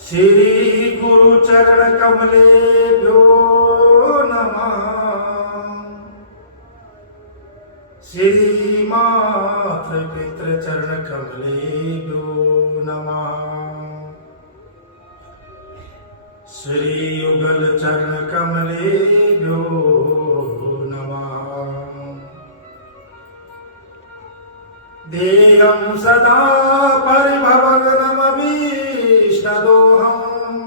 श्री गुरु चरण कमलेभ्यो नमः। श्री मातृ पितृ चरण कमलेभ्यो नमः। श्री युगल चरण कमलेभ्यो नमः। देयं सदा परिभवग्नमभीष्टदोहम्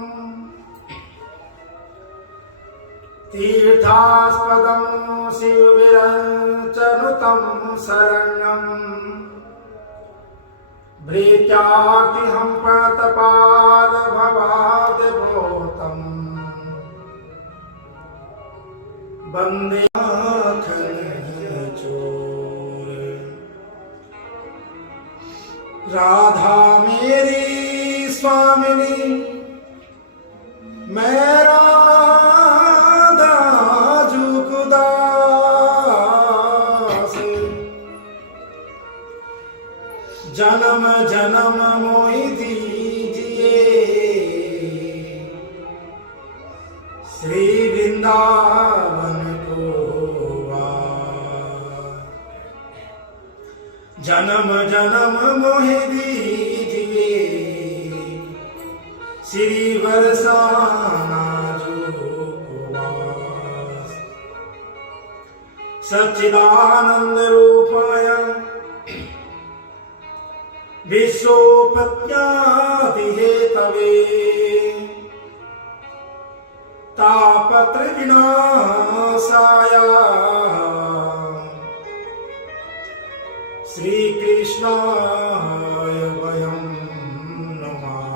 तीर्थास्पदं शिवविरञ्चनुतं शरण्यम् भृत्यार्तिहं प्रणतपाल भवादिभूतम् वन्दे राधा मेरी स्वामिनी मैं राधा जुगुदास जन्म जन्म मोहि दीजिए श्री वृंदावन को जन्म जन्म मोहि दीजिए श्री बरसाना जुगुवास। सच्चिदानंद रूपाय विश्वोपत्यादि हेतवे तापत्र विनाशाय श्री कृष्णाय वयं नमः।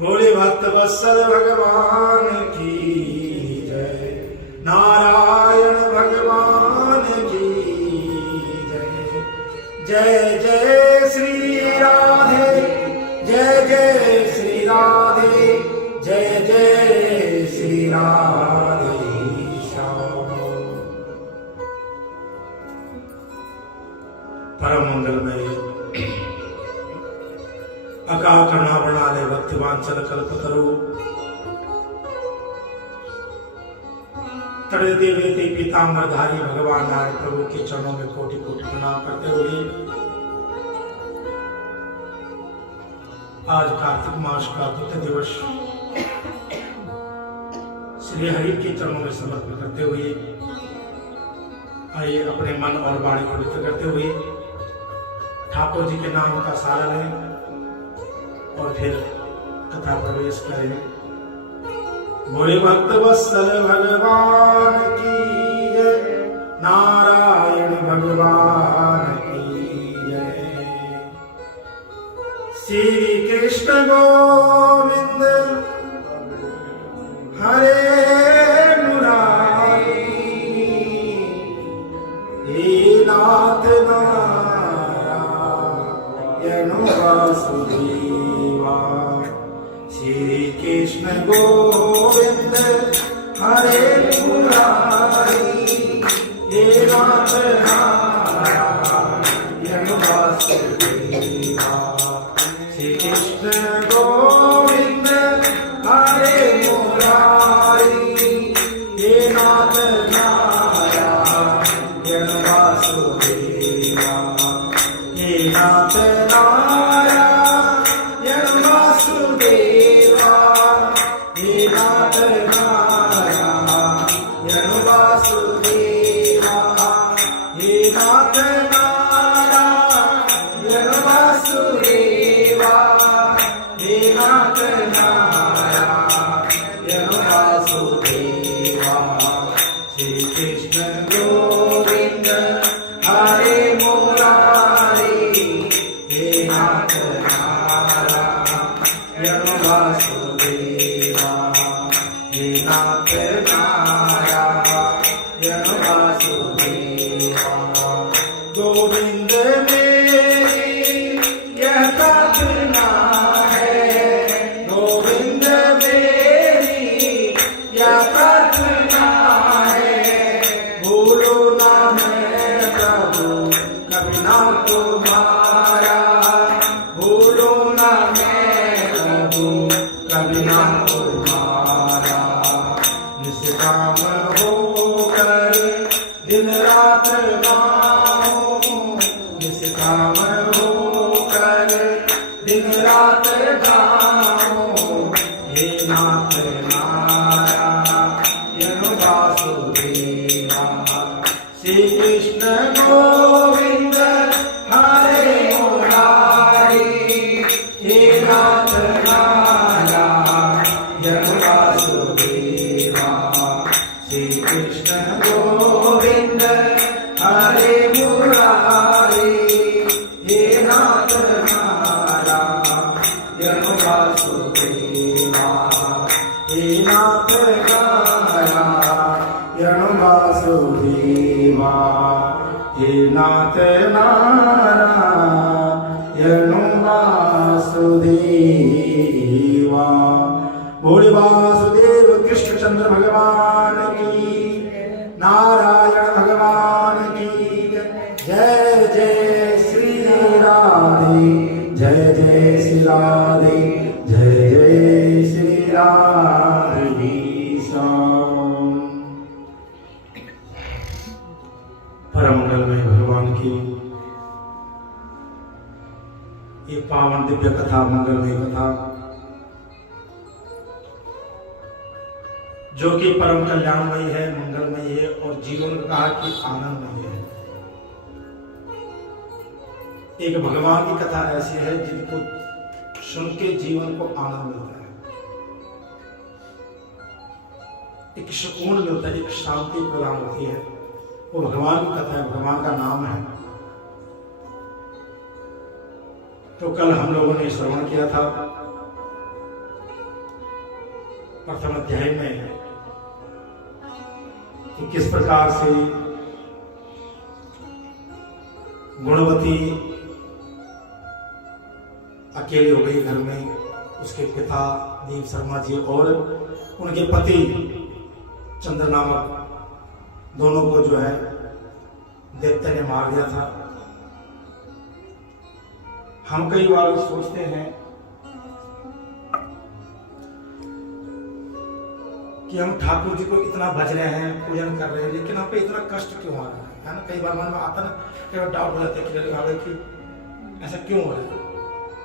बोले भक्त वत्सल भगवान की जय, नारायण भगवान की जय। जय जय श्री राधे, जय जय श्री राधे, जय जय श्री राधे श्याम। परम मंगलमय अका करुणावृणालय भक्तिवांचल कल्पतरु तड़े देवेति पीतांबरधारी भगवान नारायण प्रभु के चरणों में कोटि कोटि प्रणाम करते हुए आज कार्तिक मास का द्वितीय दिवस श्री हरि के चरणों में समर्पण करते हुए आइए अपने मन और वाणी को पवित्र करते हुए ठाकुर जी के नाम का सहारा लें और फिर कथा प्रवेश करें। बोले भक्त वत्सल भगवान की जय, नारायण भगवान की जय। श्री कृष्ण गोविंद हरे मुरारी हे नाथ नारायण वासुदेवा। श्री कृष्ण गोविंद हरे मुरारी हे नाथ नारायण वासुदेवा। श्री कृष्ण गोविंद हरे मुरारी हे नाथ नारायण वासुदेवा। हे नाथ नारायण वासुदेवा, हे नाथ नारायण वासुदेवा, हे नाथ नारायण वासुदेवा, हे नाथ नारायण वासुदेवा। श्री कृष्ण गोविंद हरे मुरारी हे नाथ नारायण वासुदेवा, हे नाथ नारायण वासुदेवा। गोविंद मेरी यह प्रार्थना है, गोविंद मेरी यह प्रार्थना है। भूलो ना मैं प्रभु कभी ना तुम्हारा, भूलो ना मैं प्रभु कभी ना तुम्हारा, निष्काम होकर दिन रात गाओ, निष्काम होकर दिन रात गाओ, हे नाथ नारायण वासुदेवा, श्री कृष्ण गोविंद हरे मुरारी, हे नाथ नारायण वासुदेवा, श्री कृष्ण गोविंद हरे मुरारी, हे नाथ नारायण वासुदेवा, हे नाथ नारायण वासुदेवा, हे नाथ नारायण वासुदेवा। बोले वासुदेव कृष्णचंद्र भगवान की, नारायण भगवान की जय। जय श्री राधे, जय जय श्री राधे, जय जय श्री राधे श्याम। परम मंगलमय भगवान की ये पावन दिव्य कथा, मंगलमय कथा, जो कि परम कल्याणमयी है, मंगलमयी है और जीवन का की आनंदमय है। एक भगवान की कथा ऐसी है जिनको सुन के जीवन को आनंद मिलता है, एक सुकून मिलता है, एक शांति प्रदान होती है। वो भगवान की कथा है, भगवान का नाम है। तो कल हम लोगों ने श्रवण किया था प्रथम अध्याय में कि किस प्रकार से गुणवती अकेले हो गई घर में, उसके पिता देव शर्मा जी और उनके पति चंद्र नामक दोनों को जो है दैत्य ने मार दिया था। हम कई बार सोचते हैं कि हम ठाकुर जी को इतना भज रहे हैं, पूजन कर रहे हैं, लेकिन हम पे इतना कष्ट क्यों आ रहा है ना। कई बार मन में आता ना, कई बार डाउट हो जाता है कि ऐसा क्यों हो रहा है।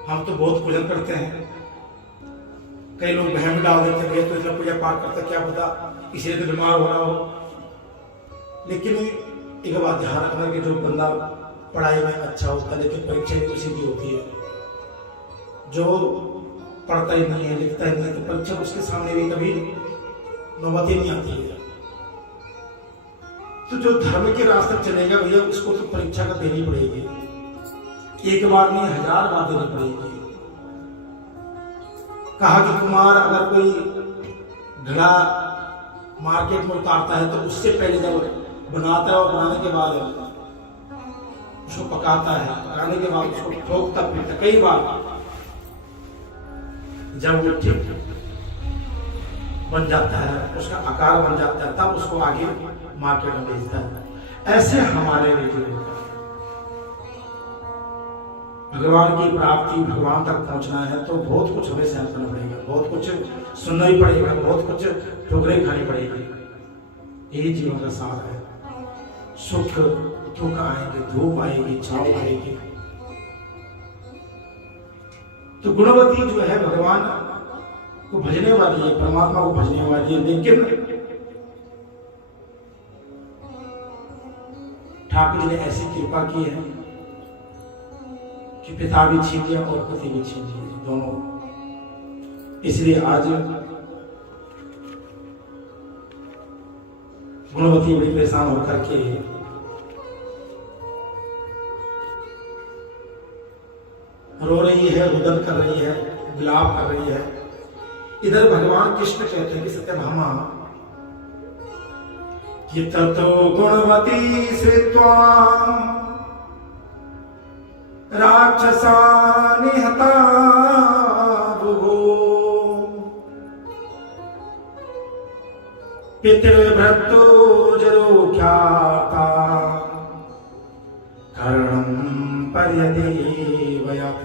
हम तो बहुत पूजन करते हैं, कई लोग बहन भी डाल देते हैं, तो इतना पूजा पाठ करते क्या पता इसलिए तो बीमार हो रहा हो। लेकिन एक बात ध्यान रखना कि जो बंदा पढ़ाई में अच्छा होता है लेकिन परीक्षा भी उसी की होती है, जो पढ़ता ही नहीं है, लिखता ही नहीं है, तो परीक्षा उसके सामने भी कभी नौबत ही नहीं आती है। तो जो धर्म के रास्ते चलेगा भैया, उसको तो परीक्षा का देनी पड़ेगी, एक बार नहीं 1000 बार देनी पड़ेगी। कहा कि कुमार अगर कोई घड़ा मार्केट में उतारता है तो उससे पहले जब बनाता है और बनाने के बाद उसको पकाता है, पकाने के बाद उसको ठोकता पीटता, कई बार जब वो ठीक बन जाता है, उसका आकार बन जाता है, तब उसको आगे मार्केट में भेजता है। ऐसे हमारे लिए भगवान की प्राप्ति, भगवान तक पहुंचना है तो बहुत कुछ हमें सहन करना पड़ेगा, बहुत कुछ सुनना ही पड़ेगा, बहुत कुछ ठोकरें खानी पड़ेगी। यही जीवन का सार है। सुख दुख आएंगे, धूप आएगी, छाव आएगी। तो गुणवती जो है भगवान को भजने वाली है, परमात्मा को भजने वाली है, लेकिन ठाकुर जी ने ऐसी कृपा की है कि पिता भी छीन लिया और पति भी छीन लिया, दोनों। इसलिए आज गुणवती बड़ी परेशान होकर के रो रही है, रुदन कर रही है, विलाप कर रही है। इधर भगवान कृष्ण कहते हैं कि सत्यभामा कि ततो गुणवती श्रुत्वा राक्षसा निहता बुभो पितृभ्रतो जरो ख्याता कर्णं पर्यदेवयत्।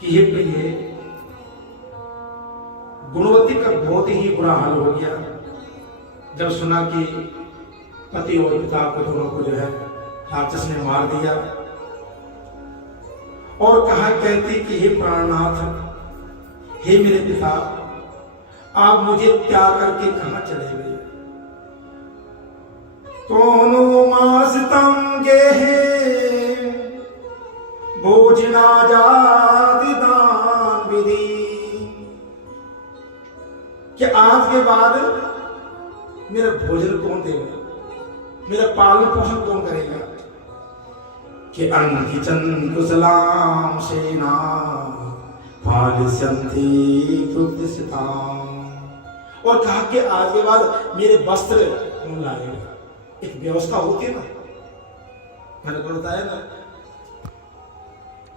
कि हे प्रिय, गुणवती का बहुत ही बुरा हाल हो गया जब सुना कि पति और पिता को दोनों को जो है राक्षस ने मार दिया। और कहा कहती कि हे प्राणनाथ, हे मेरे पिता, आप मुझे त्याग करके कहां चले गए? कोनो मासतम गेहे भोजना जाति दान विधि, कि आज के बाद मेरा भोजन कौन देगा, मेरा पालन पोषण कौन करेगा? कि अंकिचन कुशलाम सेना फालिस्यन्ति कृत्यसिताम, और कहा कि आज के बाद मेरे वस्त्र कौन लाएगा? एक व्यवस्था होती है ना, मैंने को बताया ना,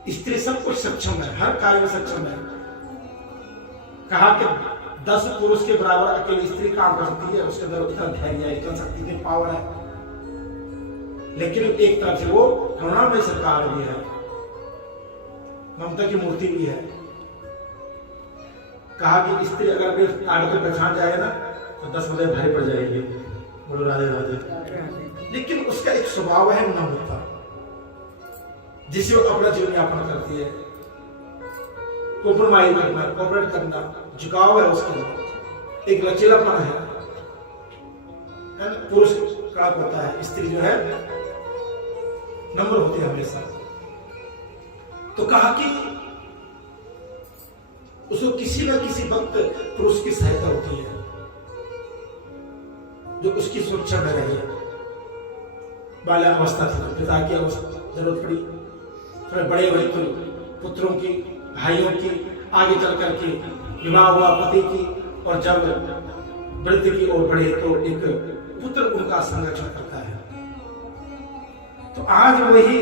स्त्री सब कुछ सक्षम है, हर कार्य में सक्षम है। कहा कि 10 पुरुष के बराबर अकेली स्त्री काम कर सकती है, उसके अंदर उतना धैर्य है, इतना शक्ति की पावर है। लेकिन एक तरफ से वो करुणामय सरकार भी है, ममता की मूर्ति भी है। कहा कि स्त्री अगर अपने ताकत को पहचान जाए ना तो 10 बंदे भारी पड़ जाएंगे। बोलो राधे राधे। लेकिन उसका एक स्वभाव है नम्रता, जिसे वो अपना जीवन यापन करती है। कॉम्प्रोमाइज करना, कोऑपरेट करना, झुकाव है उसके अंदर, एक लचीलापन है। पुरुष कड़क होता है, स्त्री जो है नम्र होती है हमेशा। तो कहा कि उसको किसी न किसी वक्त पुरुष की सहायता होती है जो उसकी सुरक्षा में रहे। बाल्यावस्था थी तो पिता की जरूरत पड़ी, फिर बड़े हुए पुत्रों की, भाइयों की, आगे चल करके विवाह हुआ पति की, और जब वृद्ध की ओर बढ़े तो एक पुत्र उनका संरक्षण करता है। तो आज वही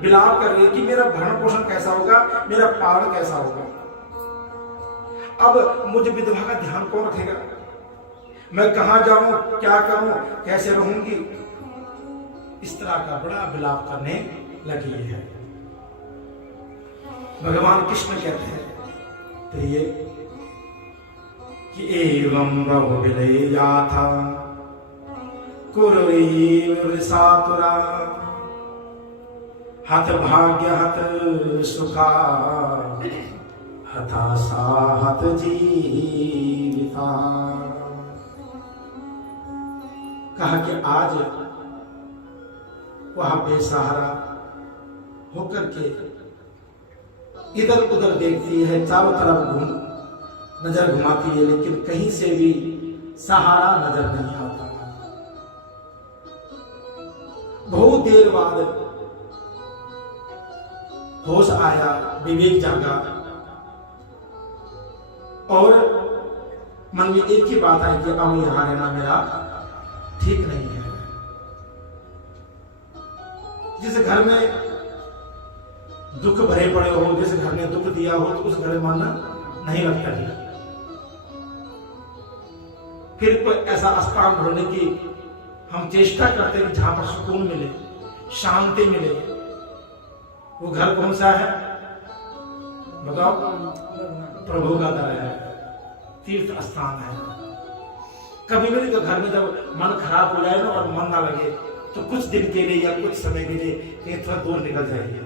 विलाप कर रही है कि मेरा भरण पोषण कैसा होगा, मेरा पालन कैसा होगा। अब मुझे विधवा का ध्यान कौन रखेगा? मैं कहां जाऊं, क्या करूं, कैसे रहूंगी? इस तरह का बड़ा विलाप करने लगी है। भगवान कृष्ण कहते हैं प्रिय कि एवं बहु विलया था कुरुईव सातुरा हत भाग्य हत सुखा हताशा हत जीविता। कहा कि आज वह बेसहारा होकर के इधर उधर देखती है, चारों तरफ नजर घुमाती है, लेकिन कहीं से भी सहारा नजर नहीं आता। बहुत देर बाद होश आया, विवेक जागा, और मन में एक ही बात आई कि अब यहां रहना मेरा ठीक नहीं है। जिस घर में दुख भरे पड़े हो, जिस घर ने दुख दिया हो, तो उस घर में मन नहीं लगता है। फिर कोई ऐसा स्थान ढूंढने की हम चेष्टा करते हैं जहां पर सुकून मिले, शांति मिले। वो घर कौन सा है बताओ? प्रभु का दर है, तीर्थ स्थान है। कभी भी तो घर में जब मन खराब हो जाए ना और मन ना लगे तो कुछ दिन के लिए या कुछ समय के लिए कहीं थोड़ा दूर निकल जाइए,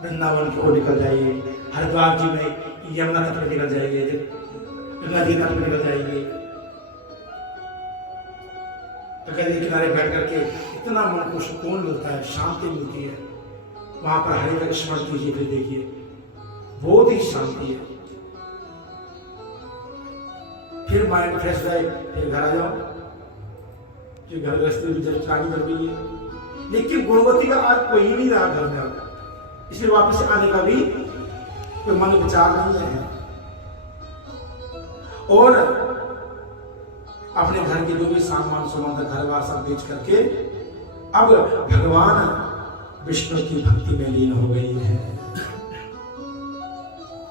वृंदावन की ओर निकल जाइए, हरिद्वार जी में यमुना तट पर निकल जाइए, गंगा जी तट पर निकल जाइए, गंगा जी किनारे बैठ करके इतना मन को सुकून मिलता है, शांति मिलती है। वहां पर हरि का स्मरण कीजिए, फिर देखिए बहुत ही शांति है। फिर माइंड फ्रेश रहे, फिर घर आ जाओ, कि घर गृहस्थी भी जब चालू कर दी है। लेकिन गुणवती का आज कोई नहीं रहा घर में, इसलिए वापस आने का भी कोई मन विचार नहीं है। और अपने घर के जो भी सामान सामान घर बार सब बेच करके अब भगवान विष्णु की भक्ति में लीन हो गई है,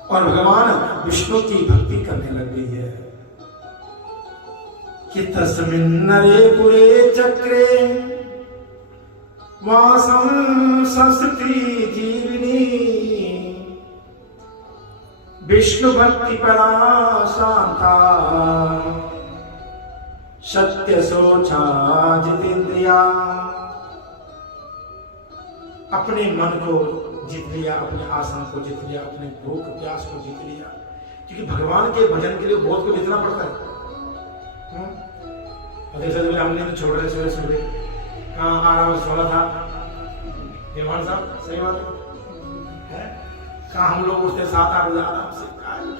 और भगवान विष्णु की भक्ति करने लग गई है। कि तस्मिन् नरे पुरे चक्रे वासं संस्कृति जीविनी विष्णु भक्ति परा शांता सत्य सोचा जितेंद्रिया। अपने मन को जीत लिया, अपने आसन को जीत लिया, अपने भूख प्यास को जीत लिया, क्योंकि भगवान के भजन के लिए बहुत कुछ जीतना पड़ता है। हमने तो छोड़ रहे सुबह सुबह कहाँ आराम से सोना था देवान साहब, सही बात है। कहाँ हम लोग उठते 7-8 बजे आराम से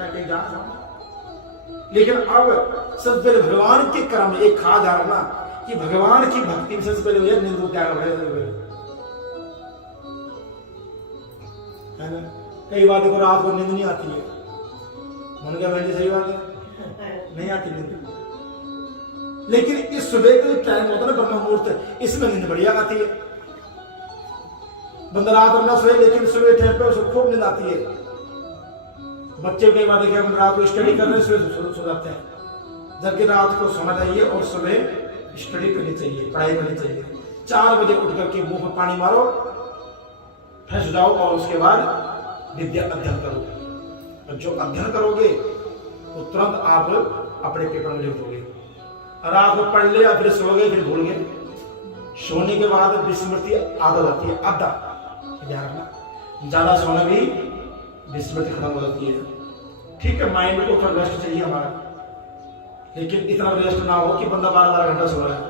कहीं जा रहा। लेकिन अब सबसे पहले भगवान के क्रम में एक खास धारणा कि भगवान की भक्ति में सबसे पहले निंदु त्याग है ना। कई बार देखो रात को नींद नहीं आती है, मन क्या बहन सही बात है, नहीं आती नींद। लेकिन इस सुबह का टाइम होता है ना ब्रह्म मुहूर्त, इसमें नींद बढ़िया आती है। बंदा रात में ना सोए लेकिन सुबह टाइम पे उसको खूब नींद आती है। बच्चे कई बार देखे हम रात को स्टडी कर रहे हैं, सुबह सो जाते हैं। जबकि रात को सोना चाहिए और सुबह स्टडी करनी चाहिए, पढ़ाई करनी चाहिए। 4 बजे उठ करके मुंह पर पानी मारो, फ्रेश जाओ और उसके बाद विद्या अध्ययन करो। और जो अध्ययन करोगे वो तुरंत आप अपने पेपर में लिख दोगे। रात को पढ़ लिया फिर सो गए, फिर भूल गए। सोने के बाद विस्मृति आधा जाती है, आधा ध्यान रखना। ज्यादा सोना भी विस्मृति खत्म हो जाती है। ठीक है, माइंड को थोड़ा रेस्ट चाहिए हमारा, लेकिन इतना रेस्ट ना हो कि बंदा 12-12 घंटा सो रहा है।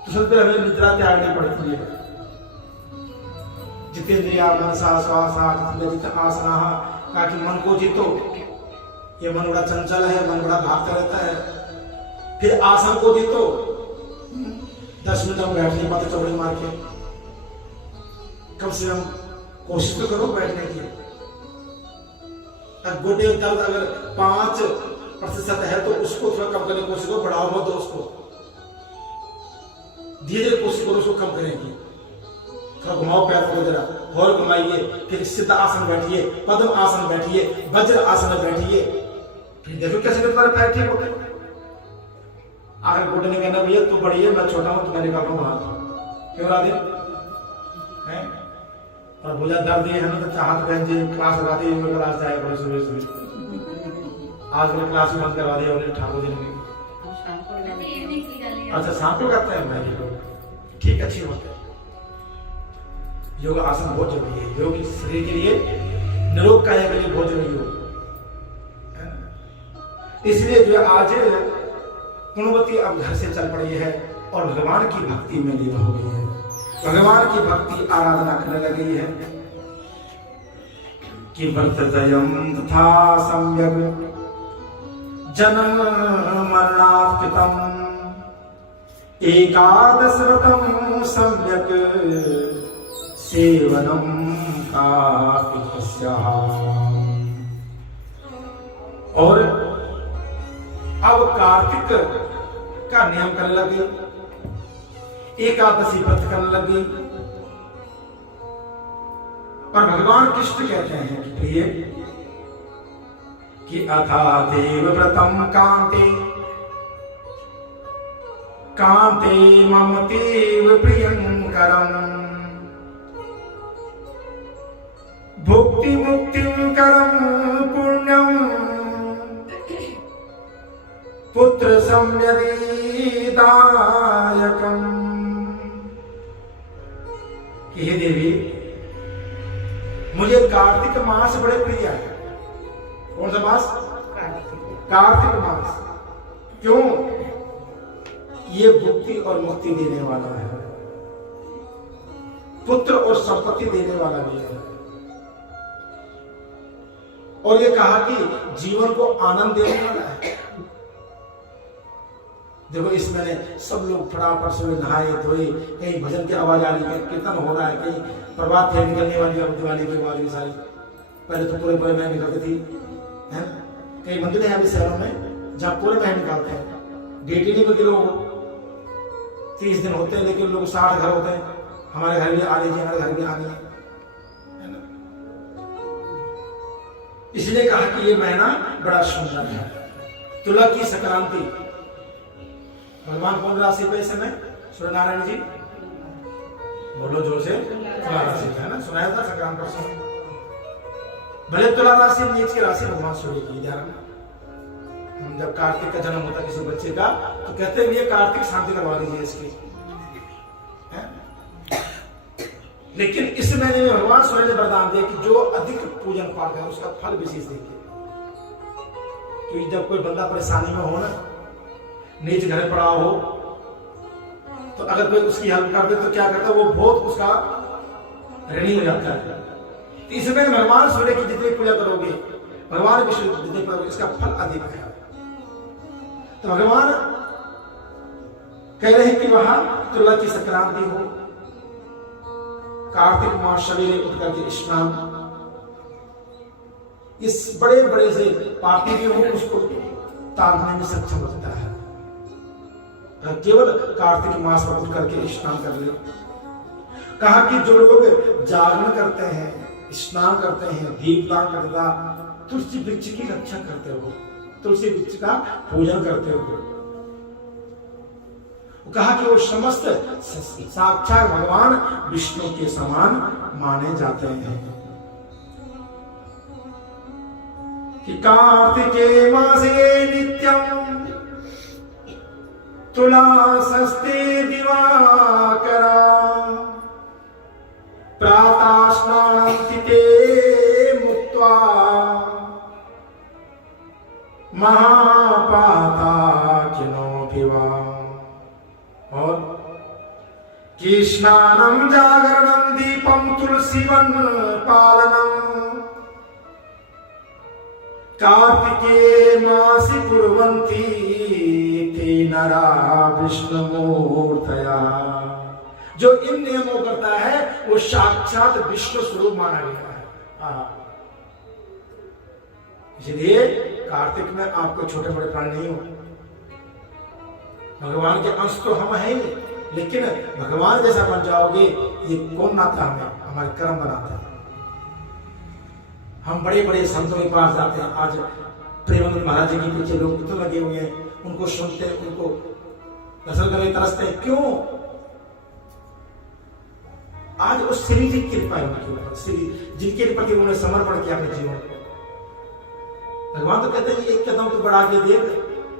तो सबसे पहले हमें निद्रा त्यागनी पड़ती है। जितेंद्रिया मनसा श्वासा जित आसना, ताकि मन को जीतो। ये मन बड़ा चंचल है, मन बड़ा भागता रहता है। फिर आसन को जीतो। 10 मिनट हम बैठ नहीं पाते चौड़ी मार के, कम से कम कोशिश तो करो बैठने की। घुटने दर्द अगर 5% है तो उसको थोड़ा कम करने की कोशिश करो, बढ़ाओ मत दो उसको। धीरे धीरे कोशिश करो उसको कम करने की। थोड़ा घुमाओ पैर को जरा और घुमाइए, फिर सिद्ध आसन बैठिए, पद्म आसन बैठिए, वज्र आसन बैठिए। फिर देखो कैसे तुम्हारे पैर ठीक होते। आखिर घुटने ने कहना भैया तू बड़ी है, मैं छोटा हूं, तुम्हें निकाल दूंगा हाथ। क्यों राधे हैं? और बोला दर्द ये है ना तो चाहत बहन जी क्लास लगा दी, योगा क्लास जाए बड़े सुबह सुबह। आज मैंने क्लास बंद करवा दिया उन्हें ठाकुर जी ने। अच्छा शाम को करते हैं मैं लोग, ठीक, अच्छी बात है। योगा आसन बहुत जरूरी है, योग शरीर के लिए, निरोग काया के लिए बहुत जरूरी हो। इसलिए जो आज गुणवती अब घर से चल पड़ी है और भगवान की भक्ति में लीन हो गई है, भगवान की भक्ति आराधना करने लगी है। कि वर्ततयं तथा सम्यक जन्म मरणात्कृतम् एकादशव्रतं सम्यक सेवनं कार्तिकस्याः। और अब कार्तिक का नियम करने लगे, एकादशी व्रत करने लगे। और भगवान कृष्ण कहते हैं कि प्रिय कि अथा देव व्रतम कांते कांते मम तेव प्रियंकरम भुक्ति मुक्ति करम पुण्यम पुत्र संयदायकम। हे देवी मुझे कार्तिक मास बड़े प्रिय है। कौन सा मास? कार्तिक मास। क्यों? ये भुक्ति और मुक्ति देने वाला है, पुत्र और संपत्ति देने वाला भी है। और ये कहा कि जीवन को आनंद देने वाला है। देखो इस महीने सब लोग फटाफट से नहाए धोए, कहीं भजन की आवाज आ रही है, कीर्तन हो रहा है, कहीं प्रभात फेरी निकलने वाली है, दिवाली की आवाज भी सारी। पहले तो पूरे पूरे महीने निकलती थी, है? कई मंदिर हैं अभी शहरों में जहाँ पूरे महीने निकालते हैं। डेट नहीं बदली, लोग 30 दिन होते हैं लेकिन लोग 60 घर होते हैं। हमारे घर भी आ रही है, हमारे घर भी आ रही है ना। इसलिए कहा कि ये महीना बड़ा सुंदर है। तुला की संक्रांति, भगवान कौन राशि पे इस समय? सूर्य नारायण जी, बोलो जोर से। तुला राशि है ना, सुनाया था संक्रांति परसों। भले तुला राशि नीच की राशि भगवान सूर्य की। ध्यान, हम जब कार्तिक का जन्म होता किसी बच्चे का तो कहते हैं ये कार्तिक शांति करवा लीजिए इसकी, लेकिन इस महीने में भगवान सूर्य ने वरदान दिया कि जो अधिक पूजन पाठ है उसका फल विशेष देखिए। तो जब कोई बंदा परेशानी में हो ना, नीच घर पड़ा हो, तो अगर कोई उसकी हेल्प कर दे तो क्या करता है, वो बहुत उसका ऋणी हो जाता है। तो इसमें भगवान सूर्य की जितनी पूजा करोगे, भगवान विष्णु की जितनी करोगे, इसका फल अधिक है। तो भगवान कह रहे हैं कि वहां तुला की संक्रांति हो, कार्तिक मास सवेरे उठकर के स्नान, इस बड़े बड़े से पापी भी हो उसको तारने में सक्षम होता है। केवल कार्तिक मास पर उठ करके स्नान कर ले। कहा कि जो लोग जागरण करते हैं, स्नान करते हैं, दीपदान करता, तुलसी वृक्ष की रक्षा करते हो, तुलसी वृक्ष का पूजन करते हो, कहा कि वो समस्त साक्षात भगवान विष्णु के समान माने जाते हैं। कि कार्तिके मासे नित्यम तुलासस्ते दिवाकरा प्रातः स्नानं ते मुक्त्वा महापाता किनोऽपि वा। और कि स्नानं जागरणं दीपं तुलसीवन पालनम् कार्तिके मासि कुर्वन्ति ते नरा विष्णुमूर्तया। जो इन नियमों करता है वो साक्षात विष्णु स्वरूप माना गया है। इसलिए कार्तिक में आपको छोटे बड़े प्राणी नहीं हो, भगवान के अंश तो हम हैं, लेकिन भगवान जैसा बन जाओगे ये कौन नाता हमें, हमारे कर्म बनाते हैं। हम बड़े बड़े संतों के पास जाते हैं। आज प्रेमानंद महाराज जी के पीछे लोग तो लगे हुए हैं, उनको सुनते हैं, उनको दर्शन करने तरसते हैं। क्यों? आज उस श्री जी की कृपा है उनके ऊपर, श्री जिनके प्रति उन्होंने समर्पण किया अपने जीवन। भगवान तो कहते हैं एक कदम तो बढ़ा के देख,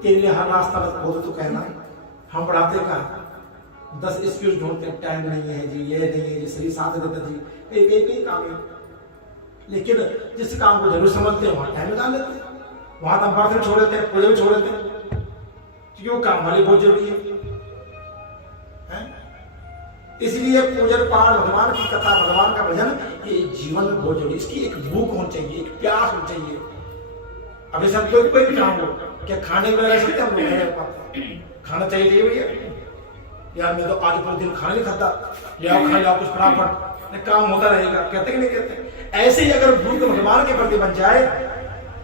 तेरे लिए हर रास्ता बोल तो कहना। हम बढ़ाते का 10 एक्सक्यूज ढूंढते हैं, टाइम नहीं है जी, ये नहीं है जी, श्री साथ देता जी, एक काम है। लेकिन जिस काम को जरूर समझते हैं वहां टाइम निकाल लेते हैं, वहां तो प्रार्थना छोड़ देते हैं, पूजा भी छोड़ देते हैं, क्योंकि वो काम वाली बहुत जरूरी है। इसलिए पूजन पाठ, भगवान की कथा, भगवान का भजन, ये जीवन में बहुत जरूरी। इसकी एक भूख होनी चाहिए, एक प्यास होनी चाहिए। अब ऐसा कोई भी काम हो, क्या खाने में रह सकते हम लोग? खाना चाहिए भैया, यार मैं तो आज पूरे दिन खाना नहीं खाता, ले आओ खा लिया कुछ फटाफट, काम होता रहेगा। कहते कि नहीं कहते? ऐसे ही अगर भूख भगवान के प्रति बन जाए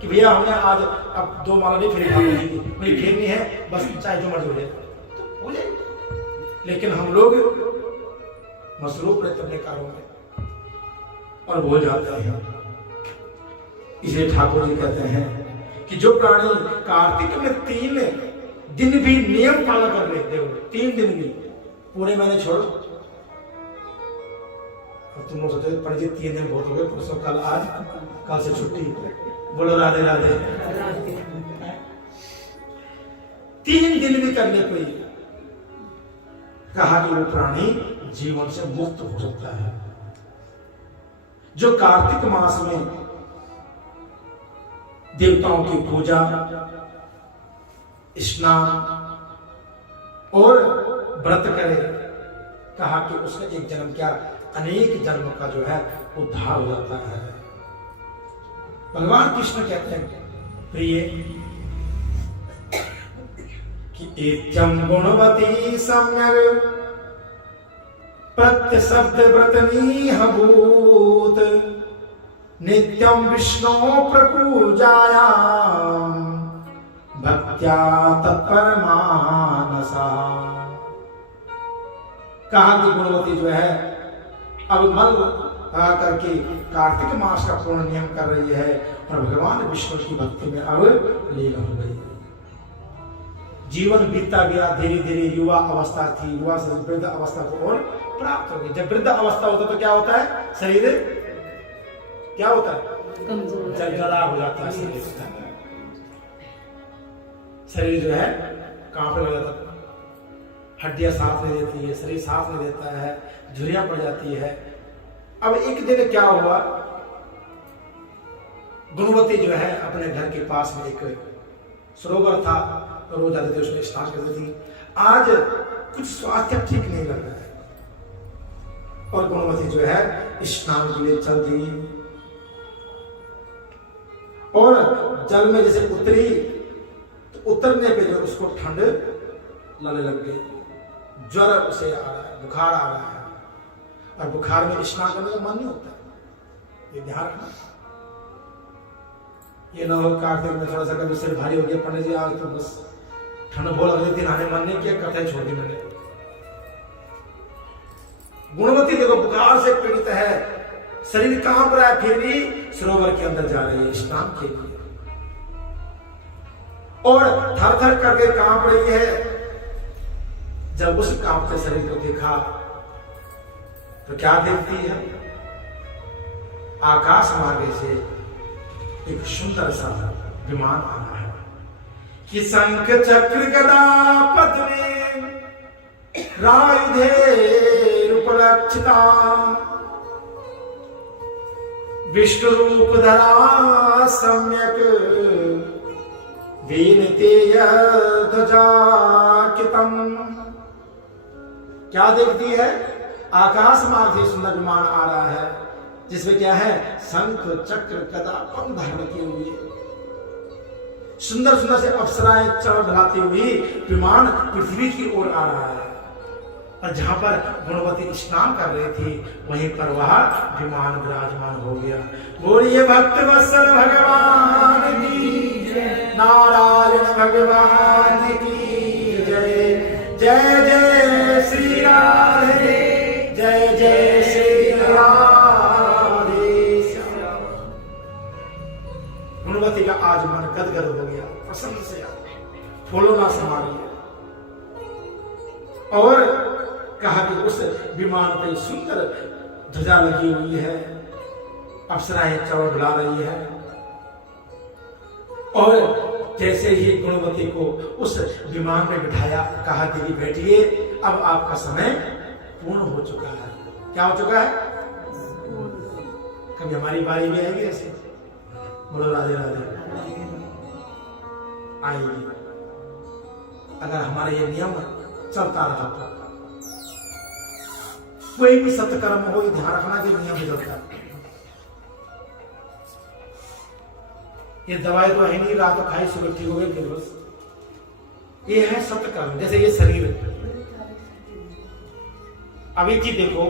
कि भैया हमने आज अब 2 माला नहीं फेरी खानी, मेरी फेरनी है, बस चाहे जो मर्जी हो जाए तो हो जाए। लेकिन हम लोग मसरूफ रहते अपने कार्यों में और भूल जाते हैं। इसलिए ठाकुर जी कहते हैं कि जो प्राणी कार्तिक में 3 दिन भी नियम पालन कर लेते हो, 3 दिन भी, पूरे महीने छोड़ो। तुम लोग सोचो पंडित 3 दिन बहुत हो गए, परसों कल आज, कल से छुट्टी, बोलो राधे राधे। 3 दिन भी करने कोई, कहा कि वो प्राणी जीवन से मुक्त हो सकता है। जो कार्तिक मास में देवताओं की पूजा, स्नान और व्रत करे, कहा कि उसका एक जन्म क्या अनेक जन्म का जो है उद्धार हो जाता है। भगवान कृष्ण कहते हैं प्रिय कि एत्यं गुणवती सम्यक प्रत्यशब्द व्रतनीह भूत नित्यं विष्णु प्रपूजायां भक्त्या तत्परमानसा। कहा कि गुणवती जो है अब मल करके कार्तिक मास का पूर्ण नियम कर रही है और भगवान विष्णु की भक्ति में अब लीन हो गई। जीवन बीतता गया, धीरे धीरे युवा अवस्था थी, युवा से वृद्ध अवस्था को और प्राप्त हो गई। जब वृद्ध अवस्था होता तो क्या होता है? शरीर क्या होता है? कमजोर, जलजला हो जाता है शरीर, शरीर जो है कांपने लग जाता है, हड्डियां साथ नहीं देती है, शरीर साथ नहीं देता है, झुर्रियां पड़ जाती है। अब एक दिन क्या हुआ, गुणवती जो है अपने घर के पास में एक सरोवर था, रोज जाते थे उसमें स्नान करती थी। आज कुछ स्वास्थ्य ठीक नहीं लग रहा है और गुणवती जो है स्नान के लिए चल दी और जल में जैसे उतरी तो उतरने पे जो उसको ठंड लगने लग गई, ज्वर उसे आ रहा है, बुखार आ रहा है और बुखार में स्नान करने का मन नहीं होता, ये ध्यान रखना। ये ना हो कार्तिक में थोड़ा सा कभी सिर भारी हो गया, पंडित जी आज तो बस ठंड बहुत लग रही थी, नहाने मन नहीं किया, कथाएं छोड़ दी मैंने। गुणवती देखो बुखार से पीड़ित है, शरीर कांप रहा है, फिर भी सरोवर के अंदर जा रही है स्नान के लिए और थर थर करके कांप रही है। जब उस कांपते शरीर को देखा तो क्या देखती है, आकाश मार्ग से एक सुंदर सा विमान आ रहा है कि शंख चक्र गदा पद्मे रायुधे रूपलक्षिता विष्णु रूप धरा सम्यक वीनतेय ध्वजाकितम। क्या देखती है, आकाश मार्ग से सुंदर विमान आ रहा है जिसमें क्या है, शंख चक्र गदा पद्म धारण किए हुए सुंदर सुंदर से अप्सराएं चढ़ ढलाती हुई विमान पृथ्वी की ओर आ रहा है और जहां पर गुणवती स्नान कर रही थी वहीं पर वह विमान विराजमान हो गया। बोलिए भक्त वत्सल भगवान की जय, नारायण भगवान की जय। जय जय श्री राधे, जय जय श्री राधे। गुणवती का आज मन गदगद हो गया, प्रसन्न से फूलों ना समा गया और कहा कि उस विमान पे सुंदर ध्वजा लगी हुई है, अप्सराएं चढ़ ढला रही है और जैसे ही गुणवती को उस विमान में बिठाया, कहा देवी बैठिए, अब आपका समय पूर्ण हो चुका है। क्या हो चुका है? कभी हमारी बारी में आएगी ऐसे, बोलो राधे राधे, आएगी। अगर हमारा ये नियम चलता रहा तो कोई भी सत्कर्म हो, ध्यान रखना कि नियम बदलता है। ये दवाई तो है नहीं, रात को खाई सुबह ठीक हो गई, फिर बस ये है सत्कर्म। जैसे ये शरीर, अभी की देखो,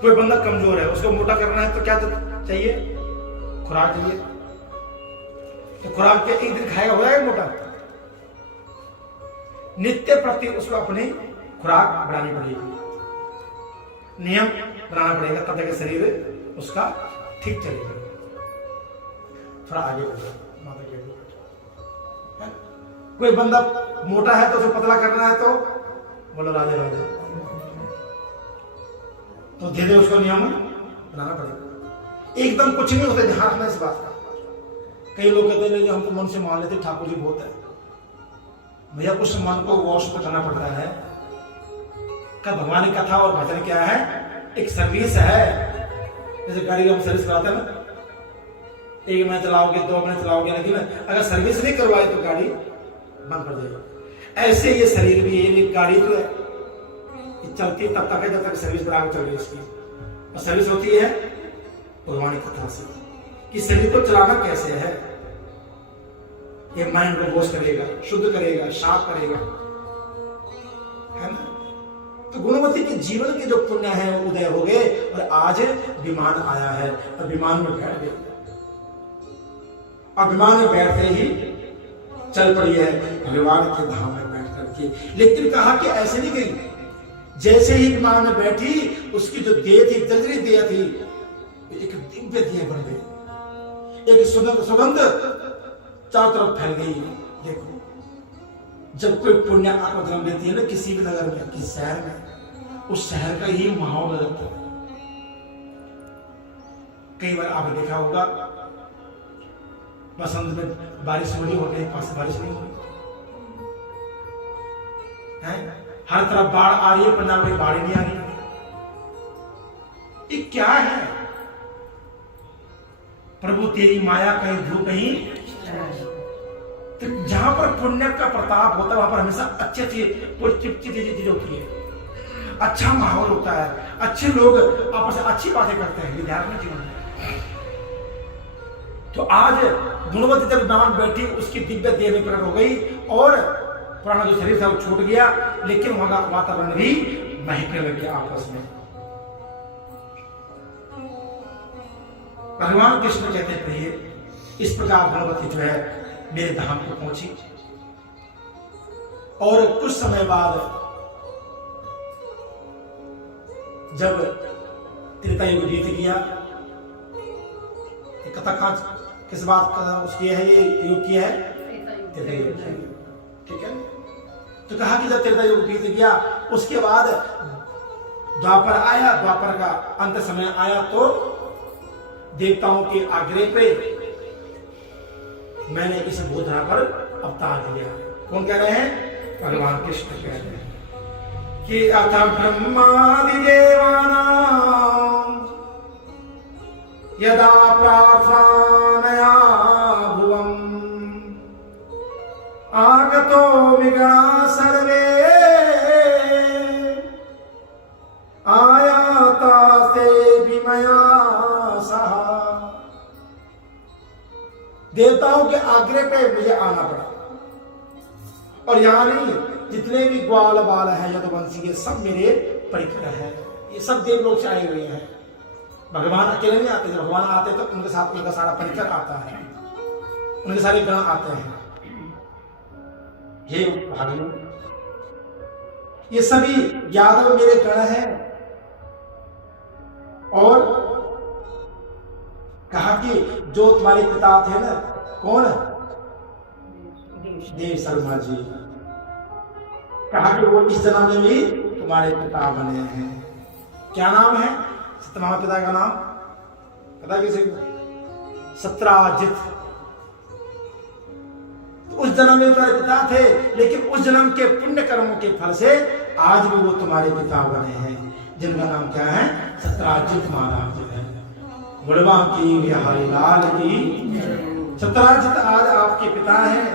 कोई बंदा कमजोर है, उसको मोटा करना है तो क्या चाहिए? खुराक चाहिए। तो खुराक के एक दिन खाएगा हो जाएगा मोटा? नित्य प्रति उसको अपनी खुराक बढ़ानी पड़ेगी, नियम बनाना पड़ेगा, तब तक शरीर उसका ठीक चलेगा। थोड़ा आगे बढ़ो माता के, कोई बंदा मोटा है तो उसे पतला करना है तो बोलो राधे राधे, तो धीरे उसको नियम बनाना पड़ेगा। एकदम कुछ नहीं होता, ध्यान रखना इस बात का। कई लोग कहते हैं हम तो मन से मान लेते ठाकुर जी बहुत है, भैया कुछ मन को वॉश तो करना पड़ता है। का भगवान की कथा और भजन क्या है? एक सर्विस है। जैसे गाड़ी का हम सर्विस कराते हैं ना, 1 महीना चलाओगे, 2 महीने चलाओगे, लेकिन अगर सर्विस नहीं करवाए तो गाड़ी बंद पड़ जाएगी। ऐसे ये शरीर भी, ये गाड़ी तो है, चलती तब तक है जब तक सर्विस बराबर चल रही है इसकी। और सर्विस होती है भगवान की कथा से कि शरीर को चलाना कैसे है। ये माइंड को वॉश करेगा, शुद्ध करेगा, साफ करेगा, है ना। तो गुणवती के जीवन के जो पुण्य है वो उदय हो गए और आज विमान आया है और विमान में बैठ गए और विमान में बैठते ही चल पड़ी है भगवान के धाम में बैठ करके। लेकिन कहा कि ऐसे नहीं गई, जैसे ही विमान में बैठी उसकी जो देह थी, जजरी देह थी, एक दिव्य देह बन गई, एक सुगंध चारों तरफ फैल गई। देखो, जब कोई पुण्य आत्मा जन्म लेती है ना किसी भी नगर में, किसी शहर में, उस शहर का ही माहौल रहता है। कई बार आपने देखा होगा बसंत में बारिश हो रही होते हैं, पास बारिश नहीं हो रही है, हर तरफ बाढ़ आ रही है, पंजाब में बाढ़ नहीं आ रही। ये क्या है? प्रभु तेरी माया कहीं धूप कहीं। तो जहां पर पुण्य का प्रताप होता है वहां पर हमेशा अच्छी चीजें होती है, अच्छा माहौल होता है, अच्छे लोग आपस में अच्छी बातें करते हैं, विद्यार्थी जीवन में। तो आज गुणवती जब ब्राह्मण बैठी उसकी दिव्य देह में प्रकट हो गई और पुराना जो शरीर था वो छूट गया, लेकिन वहां का वातावरण भी महकने लग गया आपस में। भगवान कृष्ण कहते हैं प्रिय, इस प्रकार गुणवती जो है मेरे धाम को पहुंची और कुछ समय बाद जब त्रेता युग बीत गया, कथा का किस बात का उसकी है, ये युग की है त्रेता युग, ठीक है। तो कहा कि जब त्रेता युग बीत गया उसके बाद द्वापर आया, द्वापर का अंत समय आया तो देवताओं के आग्रह पे मैंने इस भूधरा पर अवतार दिया। कौन कह रहे हैं? भगवान कृष्ण कह रहे हैं कि अथ ब्रह्मादि देवानां यदा प्रार्थनया भुवम् आगतो विगणा सर्वे आयातास्ते विमया सह। देवताओं के आग्रह पे मुझे आना पड़ा, और यहां नहीं, जितने भी ग्वाल बाल है यदुवंशी ये सब मेरे परिकर है, ये सब देवलोक से आए हुए हैं। भगवान अकेले नहीं आते, जब भगवान आते तो उनके साथ उनका सारा परिकर आता है, उनके सारे गण आते हैं। हे भागनु, ये सभी यादव मेरे गण हैं। और कहा कि जो तुम्हारे पिता थे ना, कौन? देव शर्मा जी। कहा कि वो इस जन्म में भी तुम्हारे पिता बने हैं। क्या नाम है तुम्हारे पिता का नाम? पता किसी को? सत्राजित। उस जन्म में तुम्हारे पिता थे, लेकिन उस जन्म के पुण्य कर्मों के फल से आज भी वो तुम्हारे पिता बने हैं, जिनका नाम क्या है? सत्राजित महाराज है। बड़वा की बिहारी लाल की। सत्राजित आज आपके पिता हैं।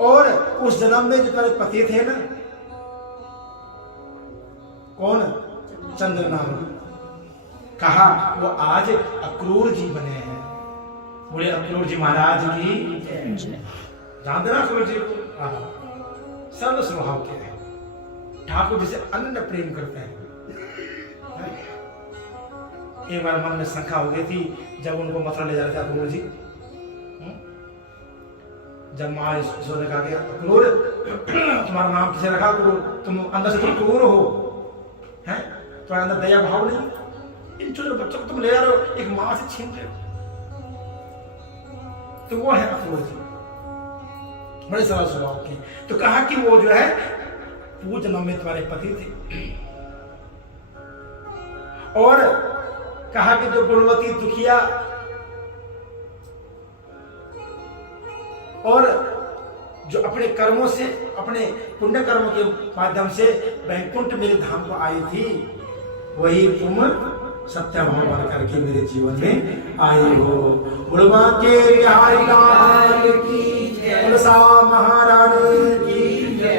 और उस जन्म में जो तुम्हारे पति थे ना, कौन? चंद्र नाम। कहा वो आज अक्रूर जी बने हैं। बोले अक्रूर जी महाराज की। जानते ना अक्रूर जी को? सर्व स्वभाव के हैं, ठाकुर जी से अनन्य प्रेम करते हैं। एक बार मन में शंका हो गई थी जब उनको मथुरा ले जा रहे थे अक्रूर जी। जब माँ यशोदा ने कहा कि अक्रूर तुम्हारा नाम किसे रखा? अक्रूर। तुम अंदर से तुम क्रूर हो, हैं? तुम्हारे अंदर दया भाव नहीं। इन छोटे बच्चों को तुम ले जा रहे हो, एक माँ से छीन रहे हो। तो वो है अक्रूर जी, बड़े सरल स्वभाव के। तो कहा कि वो जो है पूर्व जन्म में तुम्हारे पति थे। और कहा कि जो गुणवती दुखिया और जो अपने कर्मों से, अपने पुण्य कर्मों के माध्यम से वैकुंठ मेरे धाम को आई थी, वही तुम सत्य भाव बन करके मेरे जीवन में आए हो। बुढ़वा के बिहारी लाल की जय, तुलसा महारानी की जय।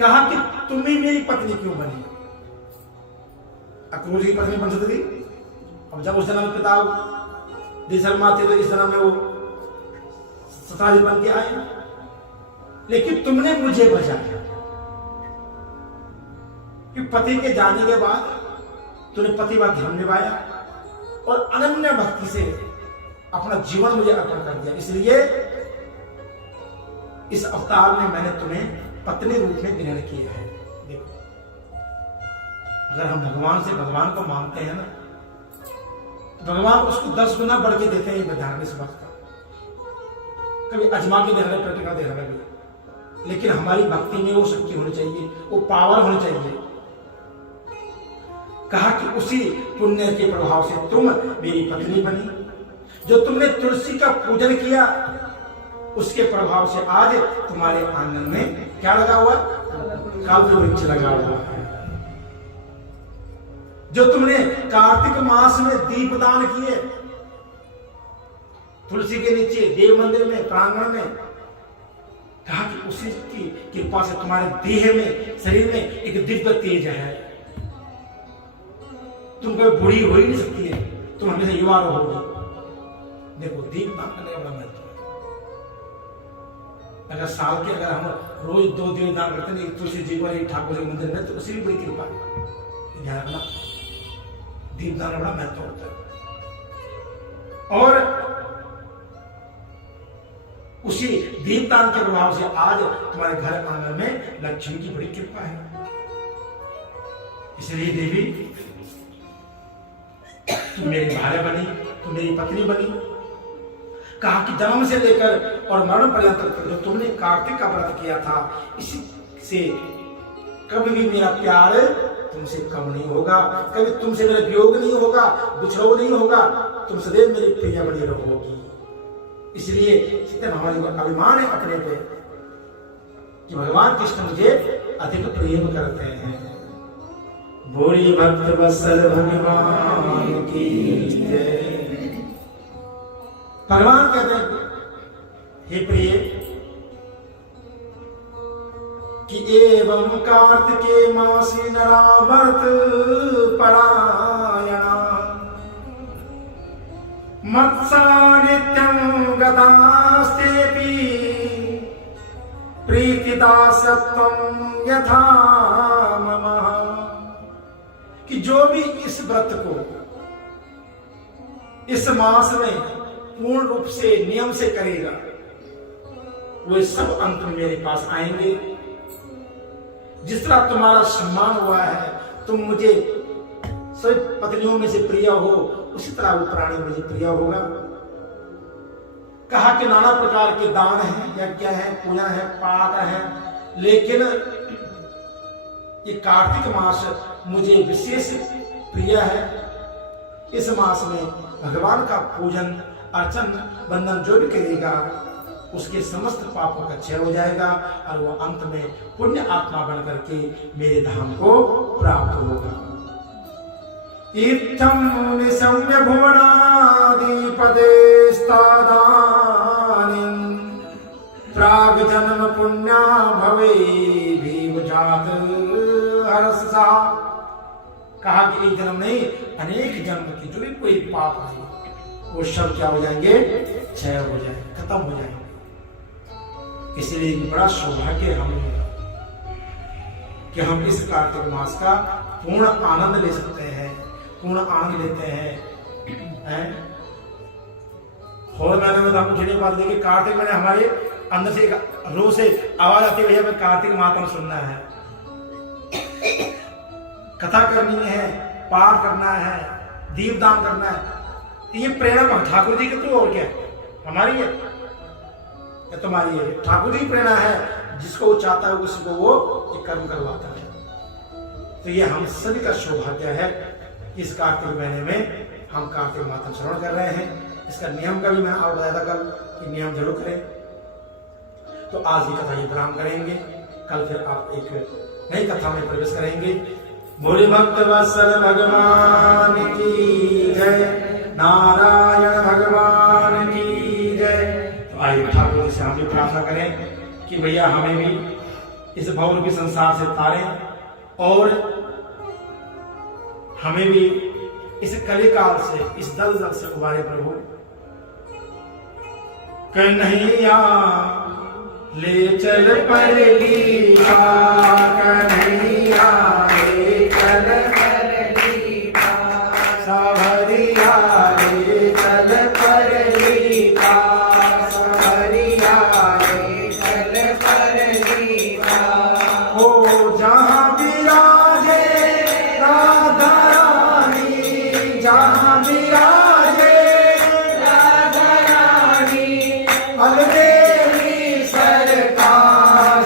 कहा कि तुम ही मेरी पत्नी क्यों बनी? अक्रूर जी की पत्नी बन सकती थी। अब जब उस जन्म पिता देव शर्मा थे तो इस जन्म में वो सत्राजित बन के आए, लेकिन तुमने मुझे बचाया कि पति के जाने के बाद तूने पति का धर्म निभाया और अनन्य भक्ति से अपना जीवन मुझे अर्पण कर दिया। इसलिए इस अवतार में मैंने तुम्हें पत्नी रूप में ग्रहण किया है। देखो, अगर हम भगवान से भगवान को मानते हैं ना, तो भगवान उसको 10 गुना बढ़ के देते हैं। ये धारणा इस बात का कभी अजमा के देखने, प्रैक्टिकल देखने भी, लेकिन हमारी भक्ति में वो शक्ति होनी चाहिए, वो पावर होनी चाहिए। कहा कि उसी पुण्य के प्रभाव से तुम मेरी पत्नी बनी। जो तुमने तुलसी का पूजन किया उसके प्रभाव से आज तुम्हारे आंगन में क्या लगा हुआ? कल्प वृक्ष लगा हुआ है। जो तुमने कार्तिक मास में दीप दान किए तुलसी के नीचे देव मंदिर में प्रांगण में, कहा कि उसी की कृपा से तुम्हारे देह में शरीर में एक दिव्य तेज है। तुम कोई बूढ़ी हो ही नहीं सकती है, तुम हमेशा युवा रहोगे। देखो दीप दान करने का बड़ा महत्व है। अगर साल के अगर हम रोज 2 दिन दान करते हैं तुलसी जी को ठाकुर जी के मंदिर में, तो उसी भी बड़ी कृपा है। ध्यान रखना, दीप दान का बड़ा महत्व होता है। और उसी दीपदान के प्रभाव से आज तुम्हारे घर आंगन में लक्ष्मी की बड़ी कृपा है। इसलिए देवी तुम मेरी भार्या बनी, तुम मेरी पत्नी बनी। कहा कि जन्म से लेकर और मरण पर्यंत जो तुमने कार्तिक का व्रत किया था, इसी से कभी भी मेरा प्यार तुमसे कम नहीं होगा, कभी तुमसे मेरा वियोग नहीं होगा, बिछड़ो नहीं होगा, तुम सदैव मेरी प्रिया बनी रहोगी। इसलिए सीता महाराज को अभिमान है अपने पे कि भगवान कृष्ण मुझे अधिक प्रेम करते हैं। भोरी भक्त वत्सल भगवान की जय। भगवान कहते हैं हे प्रिय कि एवं कार्तिके मासी नरामर्त परायणा मत्सा नित्यं गतास्तेपि प्रीतिता सत्वं यथा मम। कि जो भी इस व्रत को इस मास में पूर्ण रूप से नियम से करेगा वो सब अंत में मेरे पास आएंगे। जिस तरह तुम्हारा सम्मान हुआ है, तुम मुझे सभी पत्नियों में से प्रिय हो, उसी तरह वो प्राणी मुझे प्रिय होगा। कहा कि नाना प्रकार के दान हैं, यज्ञ है, पूजा है, पाठ है, लेकिन ये कार्तिक मास मुझे विशेष प्रिय है। इस मास में भगवान का पूजन अर्चन वंदन जो भी करेगा उसके समस्त पापों का क्षय हो जाएगा और वो अंत में पुण्य आत्मा बन करके मेरे धाम को प्राप्त होगा। इत्थं निशम्य भुवनादिपदेस्तादानीं प्राग जन्म पुण्या भवे भीमजात हर्षसा। कहा कि एक जन्म नहीं, अनेक जन्म की जो भी कोई पाप है वो सब क्या हो जाएंगे? क्षय हो जाएंगे, खत्म हो जाएंगे। इसलिए बड़ा सौभाग्य हम कि हम इस कार्तिक मास का पूर्ण आनंद ले सकते हैं, पूर्ण आनंद लेते हैं। और मैंने तो आपको बात देखिए, कार्तिक में हमारे अंदर से एक रूह से आवाज आती है, भैया कार्तिक महात्मा सुनना है, कथा करनी है, पाठ करना है, दीपदान करना है। ये प्रेरणा ठाकुर जी की तो और क्या हमारी है या तुम्हारी है? ठाकुर जी की प्रेरणा है, जिसको वो चाहता है उसको वो ये कर्म करवाता है। तो ये हम सभी का सौभाग्य है कि इस कार्तिक महीने में हम कार्तिक माता श्रवण कर रहे हैं। इसका नियम का भी मैंने आपको बताया था कल कि नियम जरूर करें। तो आज ये कथा ये विराम करेंगे, कल फिर आप एक नई कथा में प्रवेश करेंगे। भोले भक्त वत्सल भगवान की जय, नारायण भगवान की जय। तो आइए ठाकुर जी से हम भी प्रार्थना करें कि भैया हमें भी इस भवरूपी संसार से तारें और हमें भी इस कलिकाल से, इस दलदल से उबारे प्रभु। कन्हैया ले चल परली कन्हैया ले चल परली सावरिया ले चल परली सावरिया ले चल परली हो जहाँ विराजे राधा रानी, जहाँ विराजे राधा रानी अलगे सरकार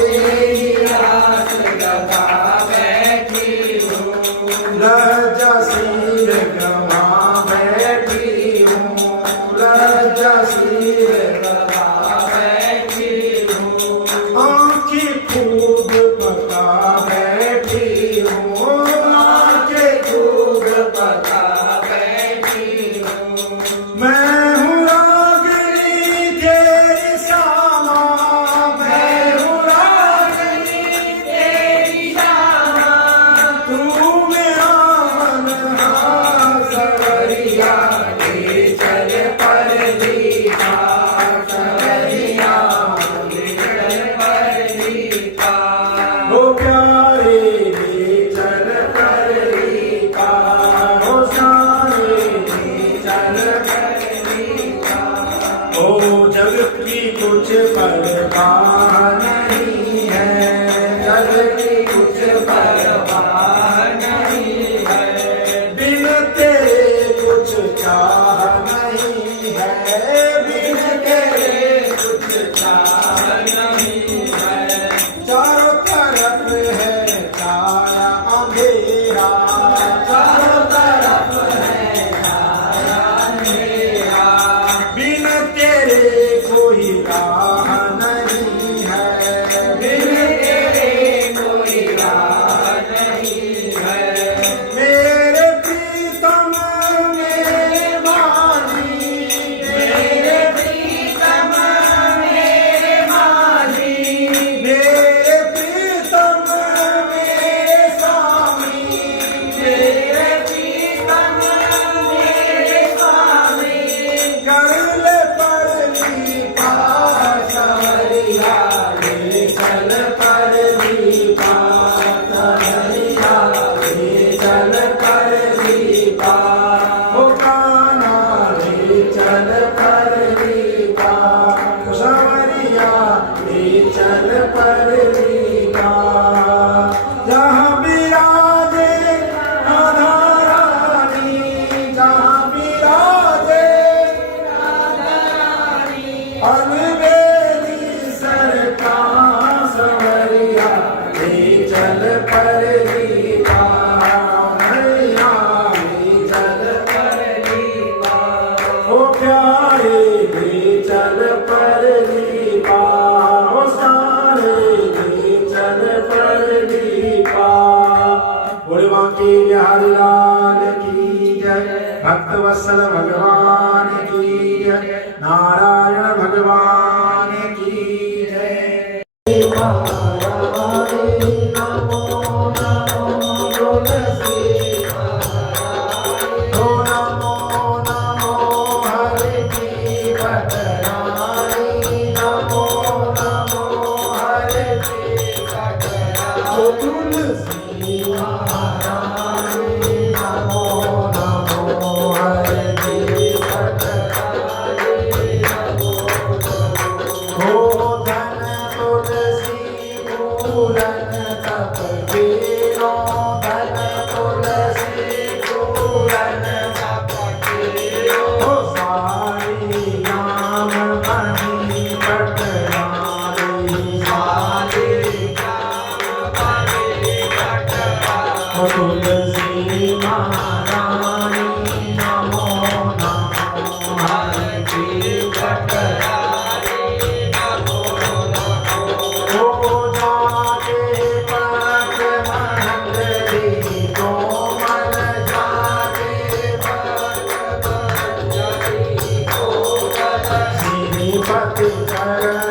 तेरी आस लगा बैठी हूँ, लज्जा सिर गवा बैठी हूँ, लज्जा सिर गवा बैठी हूँ, आँखें खूब पका बैठी हूँ, आँखें खूब पका बैठी हूँ। मैं हूँ रागिनी तेरी सामा, मैं हूँ रागिनी तेरी सामा, तू मेरा मनहार सवरिया, ले चल परदीसा, सवरिया ले चल परदीसा। ओ प्यारे ले चल परदीसा, ओ सारे ले चल परदीसा। ओ जगत की कुछ परवाह नहीं है, जगत की कुछ परवाह नहीं है, बिन तेरे कुछ चाह नहीं है, बिन तेरे कुछ चाह नहीं है। चारों तरफ है छाया अंधेरा, चारों तरफ है छाया अंधेरा, बिन तेरे कोई राह नहीं है, बिन तेरे कोई राह नहीं है। मेरे प्रीतम मेरे माली, मेरे प्रीतम मेरे माली, मेरे प्रीतम मेरे स्वामी, मेरे प्रीतम मेरे स्वामी। कर ले परदीपा सवरिया, ले चल परदीपा सवरिया, ले चल परदीपा। ओ कान्हा ले चल परदीपा, ओ सवरिया ले चल परदीपा। जहाँ विराजे राधा रानी, जहाँ विराजे राधा रानी, अलबेली सरकार सवरिया, ले चल परदीपा, मैया ले चल परदीपा। ओ प्यारे ले चल परदीपा, ओ सारे ले चल परदीपा। बोले बांके बिहारी लाल की जय, भक्त वत्सल भगवान की जय, नारायण भगवान की जय। ओ नमो नमो हरे की बदनामी, नमो नमो हरे की बदनामी। ओ तुलसी महारानी, नमो नमो हरे की बदनामी, नमो नमो। ओ धन तुलसी पूरन तप वीरो, धन तुलसी पूरन तप वीरो। ओ साई नाम बनी पटनारी, साई नाम बनी पटनारी। ओ तुलसी महारानी, नमो नमो हरे की पटनारी, नमो नमो। ओ जाके पट मंजरी, तो मन जाके पट मंजरी, तो मन। श्रीपति चरण